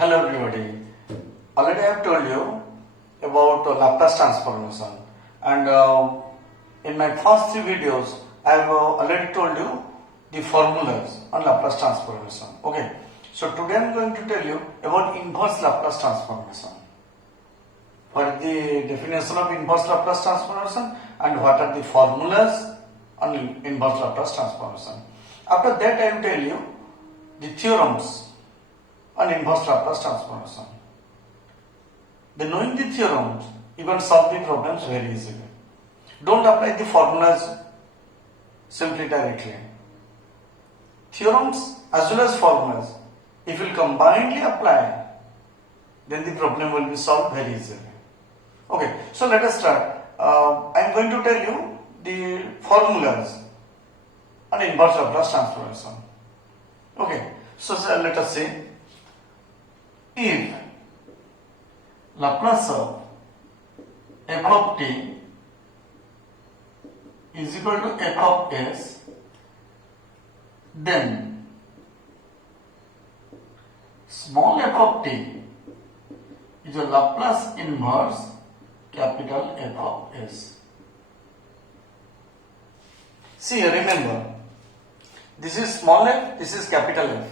Hello everybody. Already I have told you about Laplace transformation, and in my first three videos I have already told you the formulas on Laplace transformation. Okay, so today I am going to tell you about inverse Laplace transformation. What is the definition of inverse Laplace transformation and what are the formulas on inverse Laplace transformation. After that I will tell you the theorems on inverse Laplace transformation. Then knowing the theorems, you can solve the problems very easily. Don't apply the formulas simply directly. Theorems as well as formulas, if you will combinedly apply, then the problem will be solved very easily. Okay, so let us start. I am going to tell you the formulas on inverse Laplace transformation. Okay, so let us say, if Laplace of f of t is equal to f of s, then small f of t is a Laplace inverse capital F of s. See, remember, this is small f, this is capital F.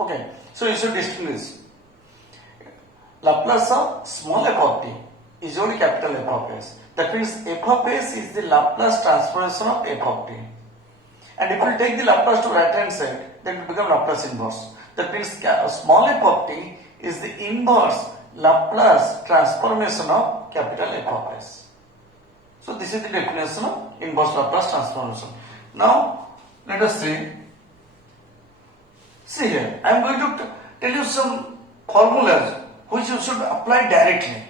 Okay, so you should distinguish. Laplace of small f of t is only capital F of s. That means f of s is the Laplace transformation of f of t. And if we take the Laplace to right hand side, then it will become Laplace inverse. That means small f of t is the inverse Laplace transformation of capital F of s. So this is the definition of inverse Laplace transformation. Now let us see here, I am going to tell you some formulas which you should apply directly.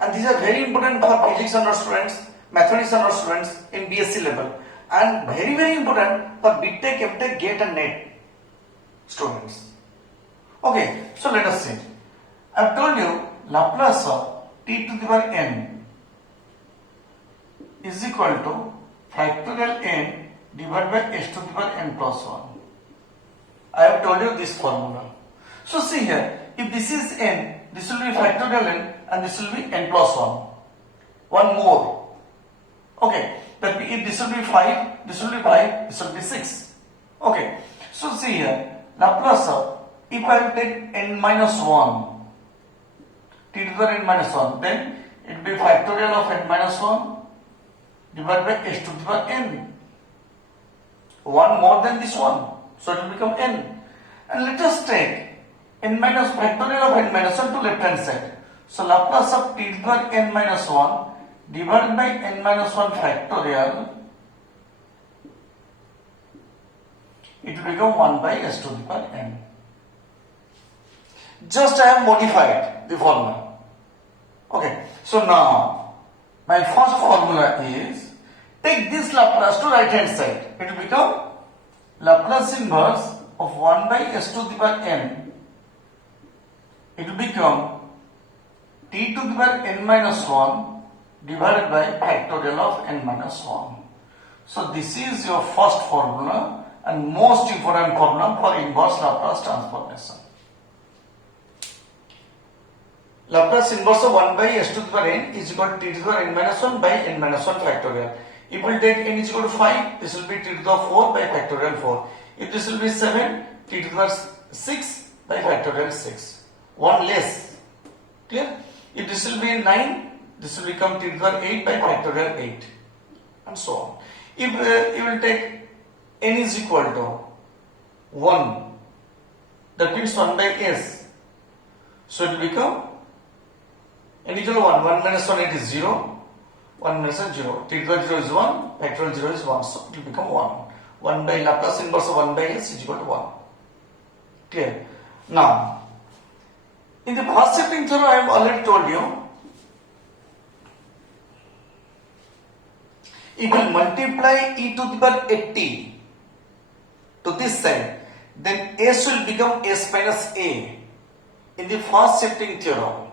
And these are very important for physics honors students, mathematics honors students in BSc level, and very, very important for BTech, MTech, GATE and NET students. Okay, so let us see. I have told you Laplace of t to the power n is equal to factorial n divided by s to the power n plus 1. I have told you this formula. So see here, if this is n, this will be factorial n and this will be n plus 1. One more. Okay, that if this will be 5, this will be 5, this will be 6. Okay, so see here, Laplace of, if I will take n minus 1, t to the power n minus 1, then it will be factorial of n minus 1 divided by s to the power n. 1 more than this one, so it will become n. And let us take n minus factorial of n minus 1 to left hand side. So Laplace of t to the power n minus 1 divided by n minus 1 factorial, it will become 1 by s to the power n. Just I have modified the formula. Okay, so now my first formula is, take this Laplace to right hand side. It will become Laplace inverse of 1 by s to the power n. It will become t to the power n minus 1 divided by factorial of n minus 1. So this is your first formula and most important formula for inverse Laplace transformation. Laplace inverse of 1 by s to the power n is equal to t to the power n minus 1 by n minus 1 factorial. If we take n is equal to 5, this will be t to the power 4 by factorial 4. If this will be 7, t to the power 6 by factorial 6. 1 less. Clear? If this will be 9, this will become t to the power 8 by factorial 8. And so on. If you will take n is equal to 1, that means 1 by s. So it will become n equal to 1. 1 minus 1, it is 0. 1 minus 1, 0. T to the power 0 is 1. Factorial 0 is 1. So it will become 1. 1 by Laplace inverse of 1 by s is equal to 1. Clear? Now, in the first shifting theorem, I have already told you, if you multiply e to the power 80 to this side, then s will become s minus a. In the first shifting theorem,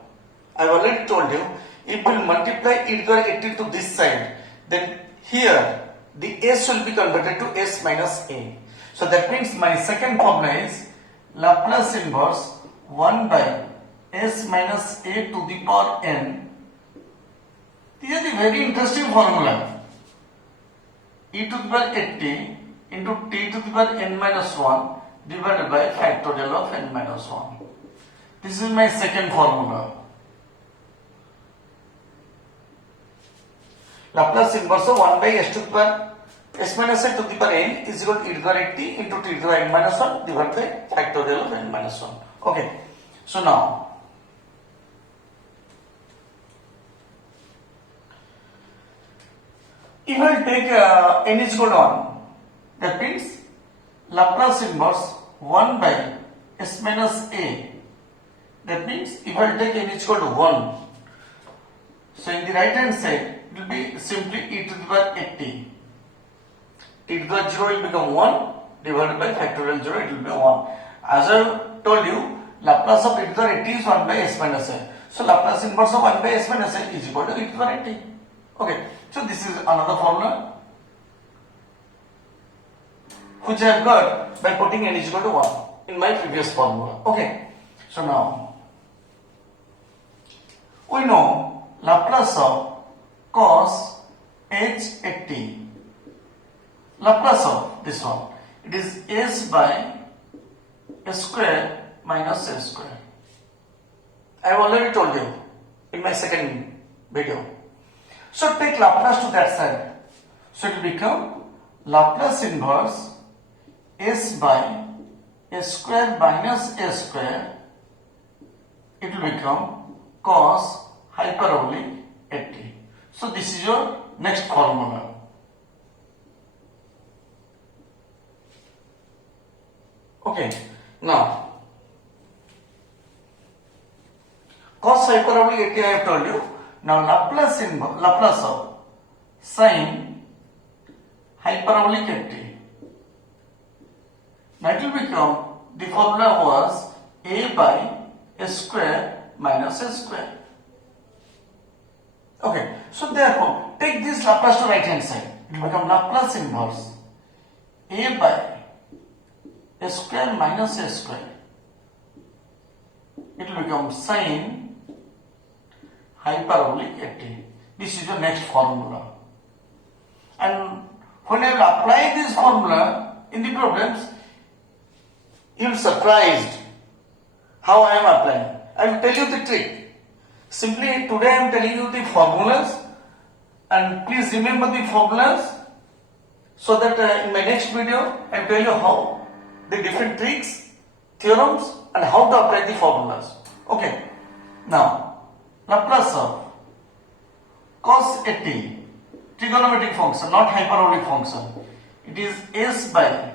I have already told you, if you multiply e to the power 80 to this side, then here the s will be converted to s minus a. So that means my second formula is Laplace inverse 1 by s minus a to the power n. These are the very interesting formula. E to the power 80 into t to the power n minus 1 divided by factorial of n minus 1. This is my second formula. Laplace inverse of 1 by s to the power s minus a to the power n is equal to e to the power 80 into t to the power n minus 1 divided by factorial of n minus 1. Okay. So now, if I take n is equal to 1, that means Laplace inverse 1 by s minus a. That means if I take n is equal to 1, so in the right hand side it will be simply e to the power 80. T to the power 0 will become 1 divided by factorial 0, it will be 1. As I told you, Laplace of e to the power 80 is 1 by s minus a. So Laplace inverse of 1 by s minus a is equal to e to the power 80. Okay, so this is another formula which I have got by putting n is equal to 1 in my previous formula. Okay, so now we know Laplace of cos h80. Laplace of this one, it is s by s square minus s square. I have already told you in my second video. So take Laplace to that side. So it will become Laplace inverse s by s square minus s square. It will become cos hyperbolic 80. So this is your next formula. Okay, now cos hyperbolic 80 I have told you. Now Laplace of sin hyperbolic 80. Now it will become, the formula was a by s square minus s square. Okay, so therefore take this Laplace to right hand side. It will become Laplace inverse a by s square minus s square. It will become sin hyperbolic 80. This is your next formula. And when I will apply this formula in the problems, you will be surprised how I am applying. I will tell you the trick. Simply today I am telling you the formulas, and please remember the formulas so that in my next video I will tell you how the different tricks, theorems, and how to apply the formulas. Okay. Now Laplace of cos 80, trigonometric function, not hyperbolic function. It is s by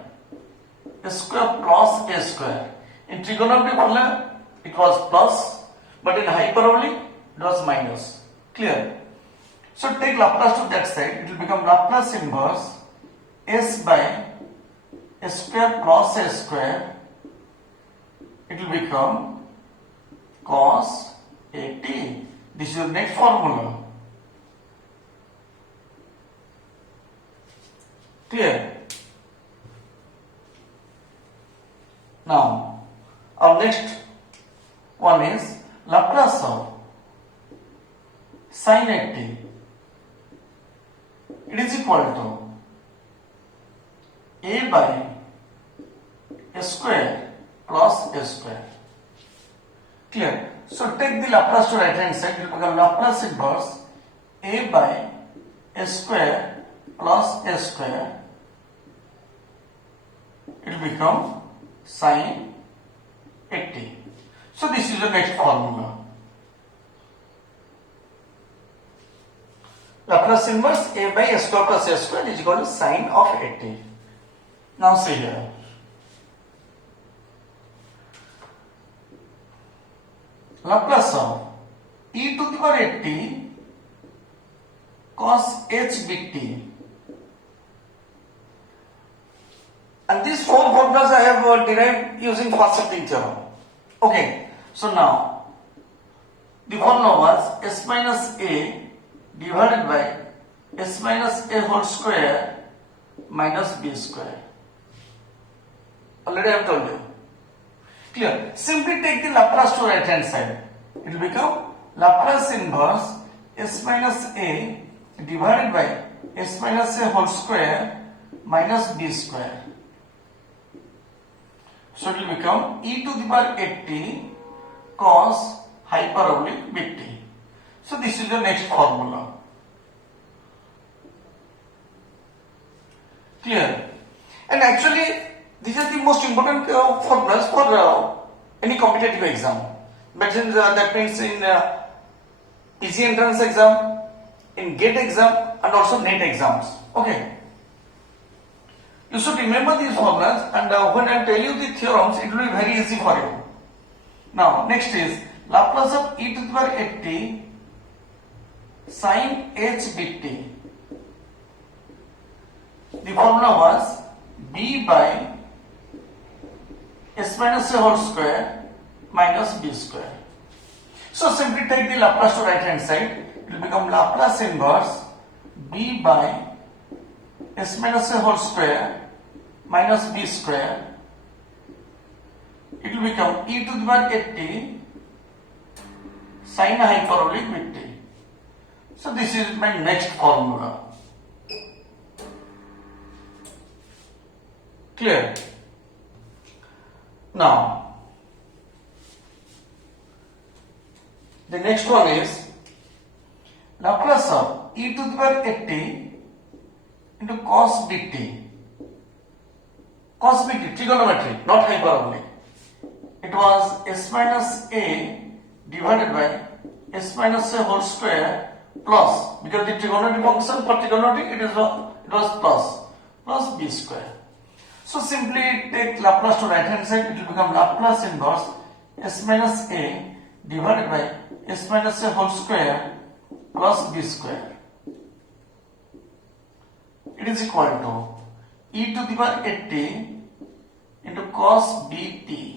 s square plus s square. In trigonometric formula it was plus, but in hyperbolic it was minus. Clear? So take Laplace to that side. It will become Laplace inverse s by s square plus s square. It will become cos 80. This is your next formula. Clear? Now, our next one is Laplace of sin 80. It is equal to a by s square plus s square. Clear? So take the Laplace to right hand side. It will become Laplace inverse a by s square plus s square. It will become sin 80. So this is the next formula. Laplace inverse a by s square plus s square is equal to sin of 80. Now see here. Laplace of e to the power 80 cos h bt. And these four formulas I have derived using fast shifting theorem. Okay, so now the formula was s minus a divided by s minus a whole square minus b square. Already I have told you. Clear? Simply take the Laplace to right hand side. It will become Laplace inverse s minus a divided by s minus a whole square minus b square. So it will become e to the power 80 cos hyperbolic big T. So this is the next formula. Clear? And actually these are the most important formulas for any competitive exam. But that means in easy entrance exam, in GATE exam and also NET exams. Okay. You should remember these formulas, and when I tell you the theorems, it will be very easy for you. Now, next is Laplace of e to the power 80 sin h big T. The formula was b by s minus a whole square minus b square. So simply take the Laplace to right hand side. It will become Laplace inverse b by s minus a whole square minus b square. It will become e to the power 80 sin hyperbolic big T. So this is my next formula. Clear? Now, the next one is Laplace of e to the power 80 into cos big T. Cos big T, trigonometry, not hyperbolic. It was s minus a divided by s minus a whole square plus, because the trigonometry function for trigonometry it was plus b square. So simply take Laplace to right hand side, it will become Laplace inverse s minus a divided by s minus a whole square plus b square. It is equal to e to the power 80 into cos bt.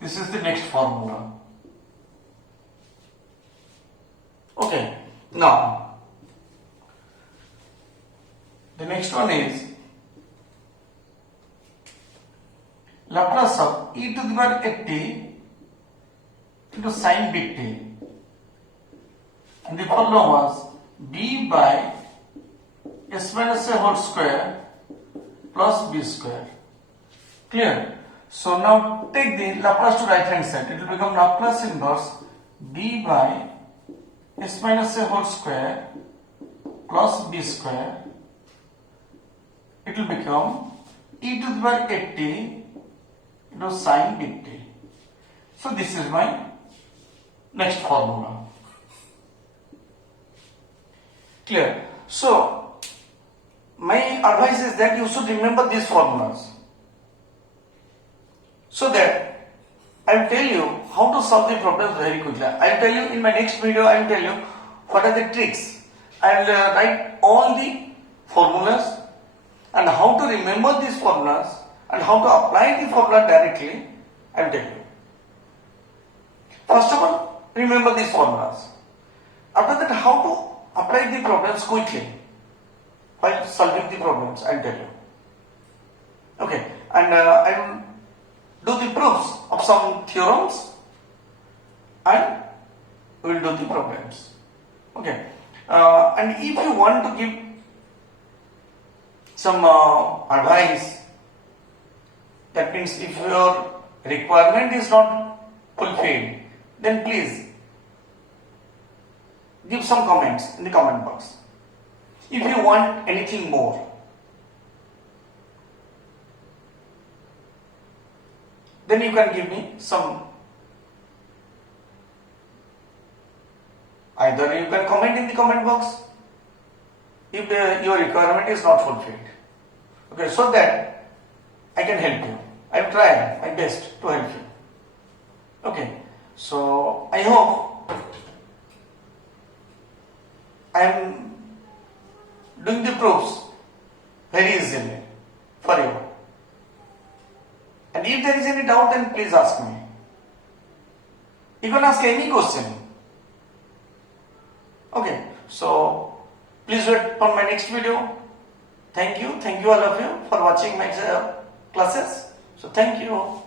This is the next formula. Okay, now the next one is Laplace of e to the power 80 into sin big T. And the formula was b by s minus a whole square plus b square. Clear? So now take the Laplace to right hand side. It will become Laplace inverse b by s minus a whole square plus b square. It will become e to the power 80 into sin big T. So this is my next formula. Clear? So my advice is that you should remember these formulas, so that I will tell you how to solve the problems very quickly. I will tell you in my next video, I will tell you what are the tricks. I will write all the formulas and how to remember these formulas and how to apply the formula directly. I will tell you. First of all, remember these formulas. After that, how to apply the problems quickly while solving the problems, I will tell you. Okay, and I will do the proofs of some theorems and we will do the problems. Okay, and if you want to give some advice, that means if your requirement is not fulfilled, then please give some comments in the comment box. If you want anything more, then you can give me some, either you can comment in the comment box if your requirement is not fulfilled. Okay, so that I can help you. I will try my best to help you. Okay, so I hope I am doing the proofs very easily for you. And if there is any doubt, then please ask me. You can ask any question. Okay, so please wait for my next video. Thank you all of you for watching my classes. So thank you.